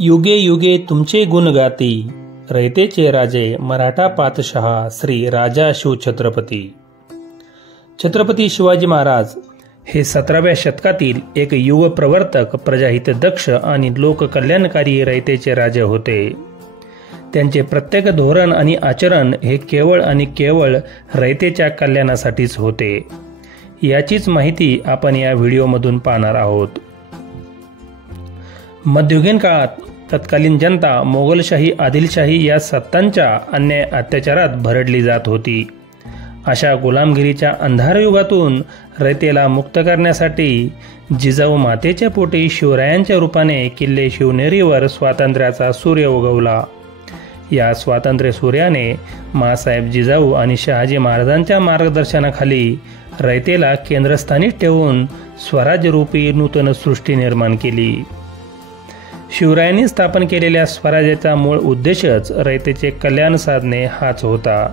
युगे युगे तुमचे गुण गाती, रयतेचे राजे मराठा पातशहा श्री राजा शिवछत्रपती. छत्रपती शिवाजी महाराज हे 17व्या शतकातील एक युगप्रवर्तक, प्रजाहितदक्ष आणि लोककल्याणकारी रयतेचे राजे होते. त्यांचे प्रत्येक धोरण आणि आचरण हे केवळ आणि केवळ रयतेच्या कल्याणासाठीच होते. याचीच माहिती आपण या व्हिडिओमधून पाहणार आहोत. मध्ययुगीन काळात तत्कालीन जनता मोगलशाही, आदिलशाही या सत्तांच्या अन्याय अत्याचारात भरडली जात होती. अशा गुलामगिरीच्या अंधार युगातून रयतेला मुक्त करण्यासाठी जिजाऊ मातेच्या पोटी शिवरायांच्या रूपाने किल्ले शिवनेरीवर स्वातंत्र्याचा सूर्य उगवला. या स्वातंत्र्य सूर्याने माँसाहेब जिजाऊ आणि शहाजी महाराजांच्या मार्गदर्शनाखाली रयतेला केंद्रस्थानी ठेवून स्वराज्यरूपी नूतन सृष्टी निर्माण केली. शिवरायांनी स्थापन केलेल्या स्वराज्याचा मूळ उद्देशच रयतेचे कल्याण साधणे हाच होता.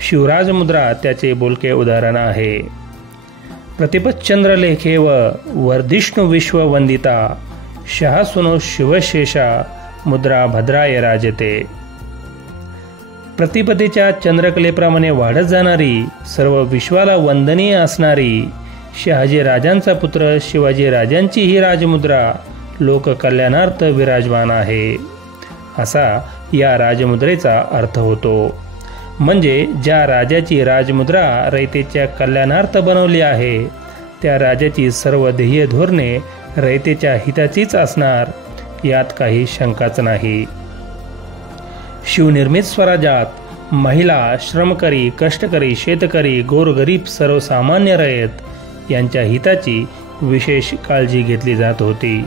शिवराज मुद्रा त्याचे बोलके उदाहरण आहे. प्रतिपच्चंद्र लेखेव वर्धिष्णु विश्ववंदिता, शहासुनो शिवशेषा मुद्रा भद्राय राजते. प्रतिपदेच्या चंद्रकलेप्रमाणे वाढत जाणारी, सर्व विश्वाला वंदनीय असणारी शहाजी राजांचा पुत्र शिवाजी राजांची ही राजमुद्रा लोककल्याणार्थ विराजमान आहे, असा या राजमुद्रेचा अर्थ होतो. म्हणजे ज्या राजाची राजमुद्रा रयतेच्या कल्याणार्थ बनवली आहे, त्या राजाची सर्व ध्येय धोरणे रयतेच्या हिताचीच असणार, यात काही शंकाच नाही. शिवनिर्मित स्वराज्यात महिला, श्रमकरी, कष्टकरी, शेतकरी, गोरगरीब, सर्वसामान्य रयत यांच्या हिताची विशेष काळजी घेतली जात होती.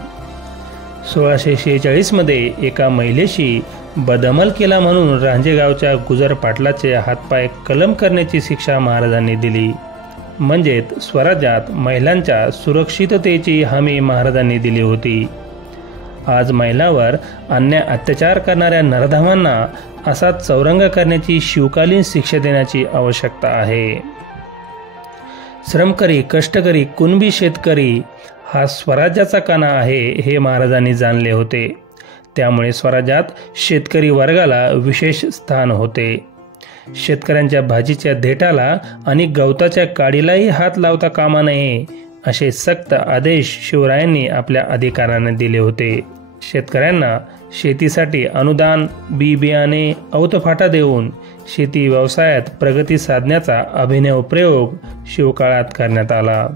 1646 मध्ये एका महिलेशी बदअमल केला म्हणून रांजेगावच्या गुजर पाटलाचे हातपाय कलम करण्याची शिक्षा महाराजांनी दिली. म्हणजेच स्वराज्यात महिलांच्या सुरक्षिततेची हमी महाराजांनी दिली होती. आज महिलांवर अन्याय अत्याचार करणाऱ्या नराधमांना असा चौरंग करण्याची शिवकालीन शिक्षा देण्याची आवश्यकता आहे. श्रमकरी, कष्टकरी, कुणबी शेतकरी हा स्वराज्याचा कणा आहे हे महाराजांनी जाणले होते. त्यामुळे स्वराज्यात शेतकरी वर्गाला विशेष स्थान होते. शेतकऱ्यांच्या भाजीच्या देठाला आणि गवताच्या काडीलाही हात लावता कामा नये, असे सक्त आदेश शिवरायांनी आपल्या अधिकाऱ्यांना दिले होते. शेतकऱ्यांना शेतीसाठी अनुदान, बी बियाणे, अवतफाटा देऊन शेती व्यवसायात प्रगती साधण्याचा अभिनव प्रयोग शिवकाळात करण्यात आला.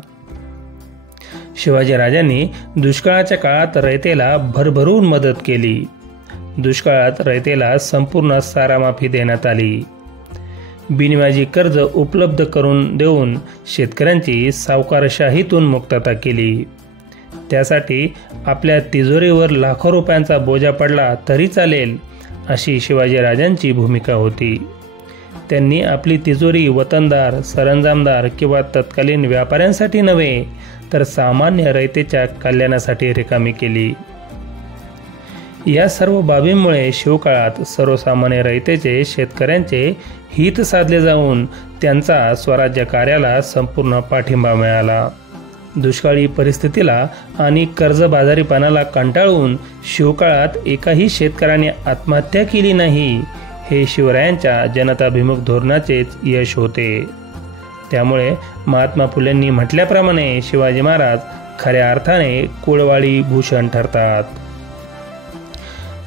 शिवाजी राजांनी दुष्काळाच्या काळात रयतेला भरभरून मदत केली. दुष्काळात रयतेला संपूर्ण सारामाफी देण्यात आली. बिनव्याजी कर्ज उपलब्ध करून देऊन शेतकऱ्यांची सावकारशाहीतून मुक्तता केली. त्यासाठी आपल्या तिजोरीवर लाखो रुपयांचा बोजा पडला तरी चालेल, अशी शिवाजी राजांची भूमिका होती. त्यांनी आपली तिजोरी वतनदार, सरंजामदार किंवा तत्कालीन व्यापाऱ्यांसाठी नव्हे, तर सामान्य रयतेच्या कल्याणासाठी रिकामी केली. या सर्व बाबींमुळे शिवकाळात सर्वसामान्य रयतेचे, शेतकऱ्यांचे हित साधले जाऊन त्यांचा स्वराज्य कार्याला संपूर्ण पाठिंबा मिळाला. दुष्काळी परिस्थितीला आणि कर्जबाजारीपणाला कंटाळून शिवकाळात एकाही शेतकऱ्याने आत्महत्या केली नाही, हे शिवरायांच्या जनताभिमुख धोरणाचेच यश होते. त्यामुळे महात्मा फुलेंनी म्हटल्याप्रमाणे शिवाजी महाराज खऱ्या अर्थाने कुळवाडी भूषण ठरतात.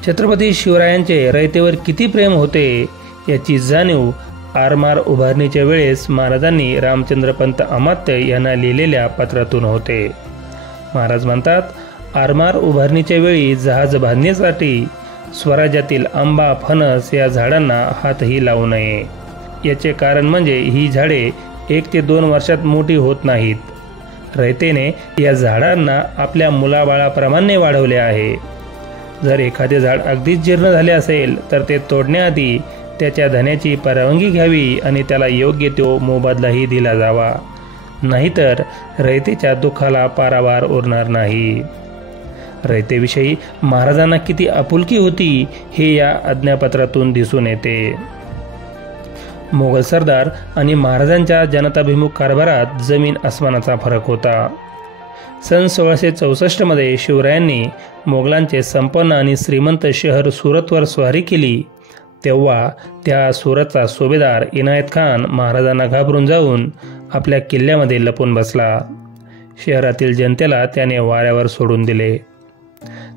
छत्रपती शिवरायांचे रयतेवर किती प्रेम होते याची जाणीव आरमार उभारणीच्या वेळेस महाराजांनी रामचंद्रपंत अमात्य यांना लिहिलेल्या पत्रातून होते. महाराज म्हणतात, आरमार उभारणीच्या वेळी जहाज बांधण्यासाठी स्वराज्यातील आंबा, फणस या झाडांना हातही लावू नये. याचे कारण म्हणजे ही झाडे 1 ते 2 वर्षात मोठी होत नाहीत. रयतेने या झाडांना आपल्या मुलाबाळाप्रमाणे वाढवले आहे. जर एखादे झाड अगदीच जीर्ण झाले असेल तर ते तोडण्याआधी त्याच्या धण्याची परवानगी घ्यावी आणि त्याला योग्य तो मोबदलाही दिला जावा, नाहीतर रयतेच्या दुःखाला पारावार उरणार नाही. रयतेविषयी महाराजांना किती आपुलकी होती हे या आज्ञापत्रातून दिसून येते. मोगल सरदार आणि महाराजांच्या जनताभिमुख कारभारात जमीन आसमानाचा फरक होता. सन 1664 मध्ये शिवरायांनी मोगलांचे संपन्न आणि श्रीमंत शहर सुरतवर स्वारी केली तेव्हा त्या सुरतचा सुभेदार इनायत खान महाराजांना घाबरून जाऊन आपल्या किल्ल्यामध्ये लपून बसला. शहरातील जनतेला त्याने वाऱ्यावर सोडून दिले.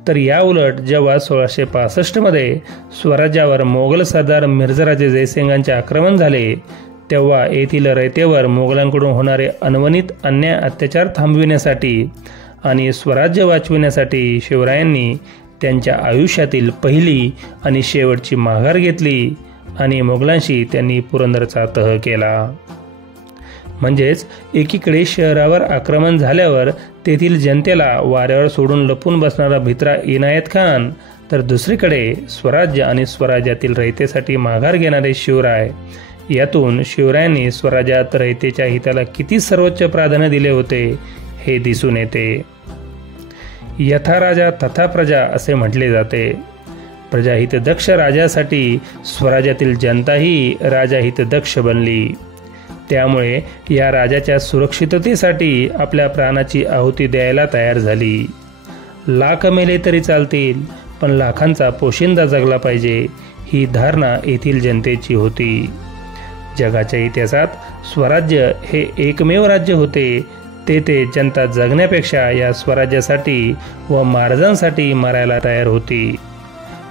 तर या उलट जेव्हा 1665 मध्ये स्वराज्यावर मोगल सरदार मिर्झाराजे जयसिंगांचे आक्रमण झाले तेव्हा येथील रयतेवर मोगलांकडून होणारे अनवनित अन्याय अत्याचार थांबविण्यासाठी आणि स्वराज्य वाचविण्यासाठी शिवरायांनी त्यांच्या आयुष्यातील पहिली आणि शेवटची माघार घेतली आणि मोगलांशी त्यांनी पुरंदरचा तह केला. म्हणजेच एकीकडे शहरावर आक्रमण झाल्यावर तेथील जनतेला वाऱ्यावर सोडून लपून बसणारा भित्रा इनायत खान, तर दुसरीकडे स्वराज्य आणि स्वराज्यातील रयतेसाठी माघार घेणारे शिवराय, यातून शिवरायांनी स्वराज्यात रयतेच्या हिताला किती सर्वोच्च प्राधान्य दिले होते हे दिसून येते. यथा राजा तथा प्रजा असे म्हटले जाते. प्रजाहितदक्ष राजासाठी स्वराज्यातील जनताही राजाहितदक्ष बनली. त्यामुळे या राजाच्या सुरक्षिततेसाठी आपल्या प्राणाची आहुती द्यायला तयार झाली. लाख मेले तरी चालतील पण लाखांचा पोशिंदा जगला पाहिजे ही धारणा येथील जनतेची होती. जगाच्या इतिहासात स्वराज्य हे एकमेव राज्य होते ते जनता जगण्यापेक्षा या स्वराज्यासाठी व महाराजांसाठी मरायला तयार होती.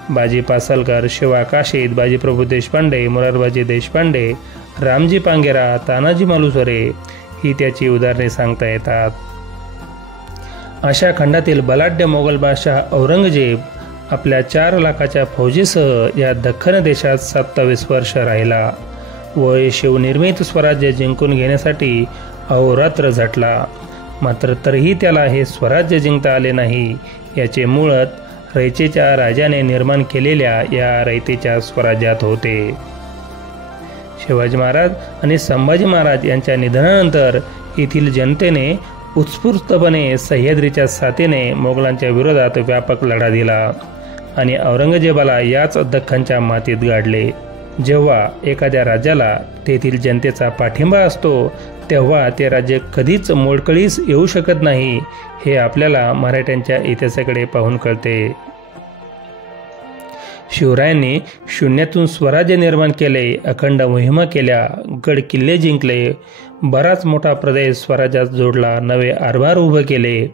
बाजी पासलकर, शिवा काशीद, बाजीप्रभू देशपांडे, मोरारबाजी देशपांडे, रामजी पांगेरा, तानाजी मालुसरे ही त्याची उदाहरणे सांगता येतात. अशा खंडातील बलाढ्य मोगल बादशाह औरंगजेब आपल्या 4 लाखाच्या फौजेसह या दख्खन देशात 27 वर्ष राहिला व शिवनिर्मित स्वराज्य जिंकून घेण्यासाठी अहोरात्र झटला. मात्र तरीही त्याला हे स्वराज्य जिंकता आले नाही. याचे मूळच रयतेच्या राजाने निर्माण केलेल्या या रयतेच्या स्वराज्यात होते. शिवाजी महाराज आणि संभाजी महाराज यांच्या निधनानंतर येथील जनतेने उत्स्फूर्तपणे सह्याद्रीच्या साथीने मोगलांच्या विरोधात व्यापक लढा दिला आणि औरंगजेबाला याच दख्खनच्या मातीत गाडले. जेव्हा एखाद्या राज्याला तेथील जनतेचा पाठिंबा असतो तेव्हा ते राज्य कधीच मोडकळीस येऊ शकत नाही हे आपल्याला मराठ्यांच्या इतिहासाकडे पाहून कळते. शिवरायांनी शून्यातून स्वराज्य निर्माण केले, अखंड मोहिमा केल्या, गड किल्ले जिंकले, बराच मोठा प्रदेश स्वराज्यात जोडला, नवे आरमार उभे केले,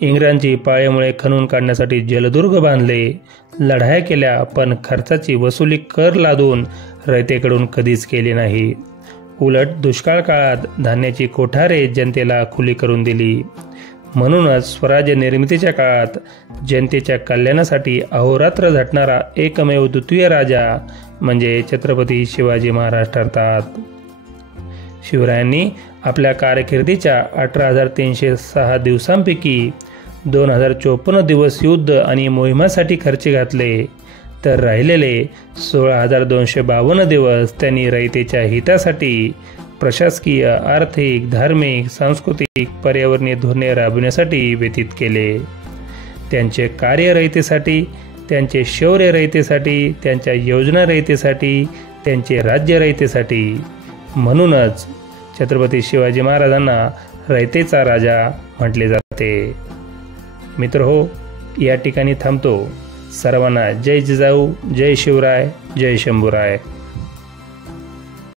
इंग्रजांची पाळेमुळे खणून काढण्यासाठी जलदुर्ग बांधले, लढाया केल्या, पण खर्चाची वसुली कर लादून रयतेकडून कधीच केली नाही. उलट दुष्काळ काळात धान्याची कोठारे जनतेला खुली करून दिली. म्हणूनच स्वराज्य निर्मितीच्या काळात जनतेच्या कल्याणासाठी अहोरात्र झटणारा एकमेव द्वितीय राजा म्हणजे छत्रपती शिवाजी महाराज ठरतात. शिवरायांनी आपल्या कारकिर्दीच्या 18,306 दिवसांपैकी 2,054 दिवस युद्ध आणि मोहिमासाठी खर्च घातले, तर राहिलेले 16,252 दिवस त्यांनी रयतेच्या हितासाठी प्रशासकीय, आर्थिक, धार्मिक, सांस्कृतिक, पर्यावरणीय धोरणे राबविण्यासाठी व्यतीत केले. त्यांचे कार्य रयतेसाठी, त्यांचे शौर्य रयतेसाठी, त्यांच्या योजना रयतेसाठी, त्यांचे राज्य रयतेसाठी. म्हणूनच छत्रपती शिवाजी महाराजांना रयतेचा राजा म्हटले जाते. मित्रहो, या ठिकाणी थांबतो. सर्वांना जय जिजाऊ, जय शिवराय, जय शंभूराय.